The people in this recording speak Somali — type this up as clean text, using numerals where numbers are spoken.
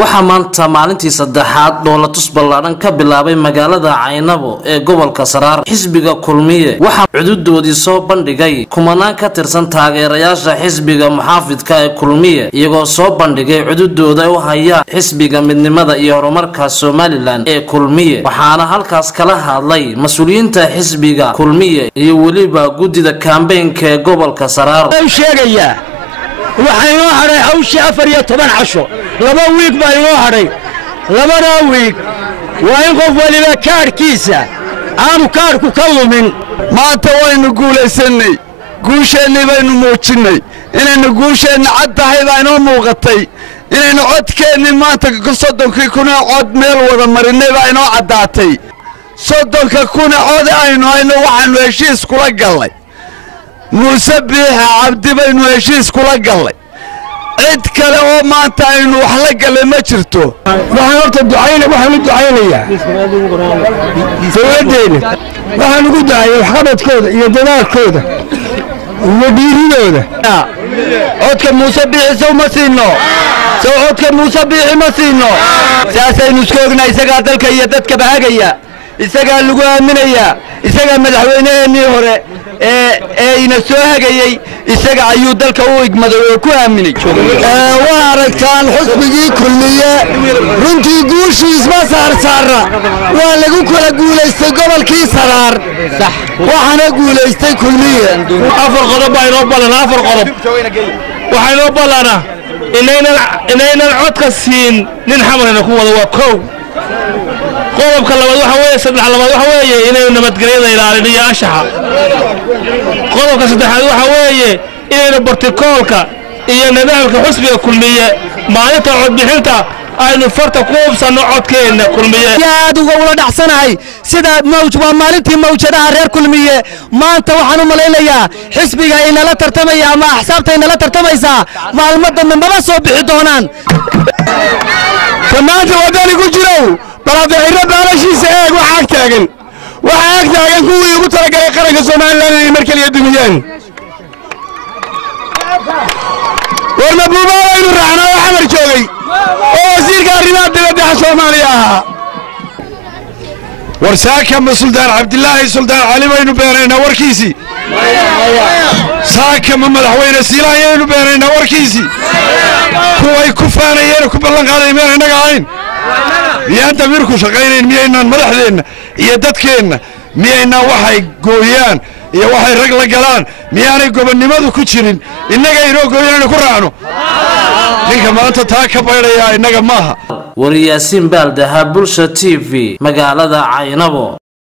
waxaa maanta maalintii saddexaad dowlatus ballaaran ka bilaabay magaalada Caynabo ee gobolka Saraar xisbiga Kulmiye waxaa xuduudoodii soo bandhigay kumanaan ka tirsan taageerayaasha xisbiga muxaafidka ee Kulmiye iyagoo soo bandhigay xuduudooda u haya xisbiga midnimada iyo horumarka Somaliland ee Kulmiye waxaana halkaas kala hadlay mas'uuliyiinta xisbiga Kulmiye iyo waliba gudida campaign-ka ee gobolka Saraar waxay noo haray hawshii 14 casho laba wiig baa inoo haray labada wiig waa in qof waliba kaarkiisa aanu kaarku ka lumin maanta waynu guulaysanay guusheenni baynu muujinay inaynu guusheenna cad tahay baa inoo muuqatay inaynu codkeenni maanta 30 kun cod meel wada marinay baa inoo caddaatay 30 kun cod aynu waxaanu heshiis kula galnay موسى بيها عبدي بينو هشيس كلا قلي عد كلا وما انت انو حلق اللي ما جرتو waxaan horta ducayna waxaan u ducaynayaa dawladdeena waxaan ugu ducayay waxqabadkooda iyo dadaalkooda iyo dhiiridooda codka Muuse Biixi soo ma siino soo codka Muuse Biixi ma siino saasaynu isku ognaa isaga dalka iyo dadka bahagaya isaga lagu aaminaya isaga madaxweynaheenii hore ina soo hagayay isaga ayuu dalka u igmaday oo ku aaminay waa aragtaan xisbigii Kulmiye runtii guushiisa saara waa lagu kala guuleystay gobolkii Saraar sax waxana guuleystay Kulmiye afar qodob ay loo balan afar qodob waxay loo balana inayna codka siin nin xamarna ku wada waa koow qodobka labaad waxa weeye saddex labaad waxa weeye inay nabadgelyada ilaaliyo anshaxa qodobka saddexaad waxa weeye inay bartikoolka iyo nidaamka xisbiga Kulmiye maalinta cod bixinta aynu farta ku hubsano codkeena Kulmiye aad uga wada dhacsanahay sida mawj waa maalintii mawjadaha reer Kulmiye maanta waxaan u maleynayaa xisbiga inala tartamaya ama axsaabta inala tartamaysa maalmada nambada soo bixi doonaan kamaanta wadani ku jiro baraadiciro baalashiisa eeg waxa taagan kuwii ugu talagalay qaranka Soomaaliland inay markaliya dumiyaan warma buubaha inuu raacno xamar joogay oo wasiirka arrimaha dibadda Soomaaliya warsaaka Sultaan Cabdillaahi Sultaan Cali baynu beerayna warkiisi saaka madaxweyne Siilaayaynu beerayna warkiisi kuway ku faanayeen ku ballan qaadayeen inaga ahayn miyaan damirku shaqaynayn miyaynan madaxdeena iyo dadkeena miyaynan waxay gooyaan iyo waxay rag la galaan miyaanay gobonnimadu ku jirin inaga inoo gooyaan ku raacno ninka maanta taa ka baydhaya inaga maaha wariyaasin baaldaha bulsha TV magaalada Caynabo.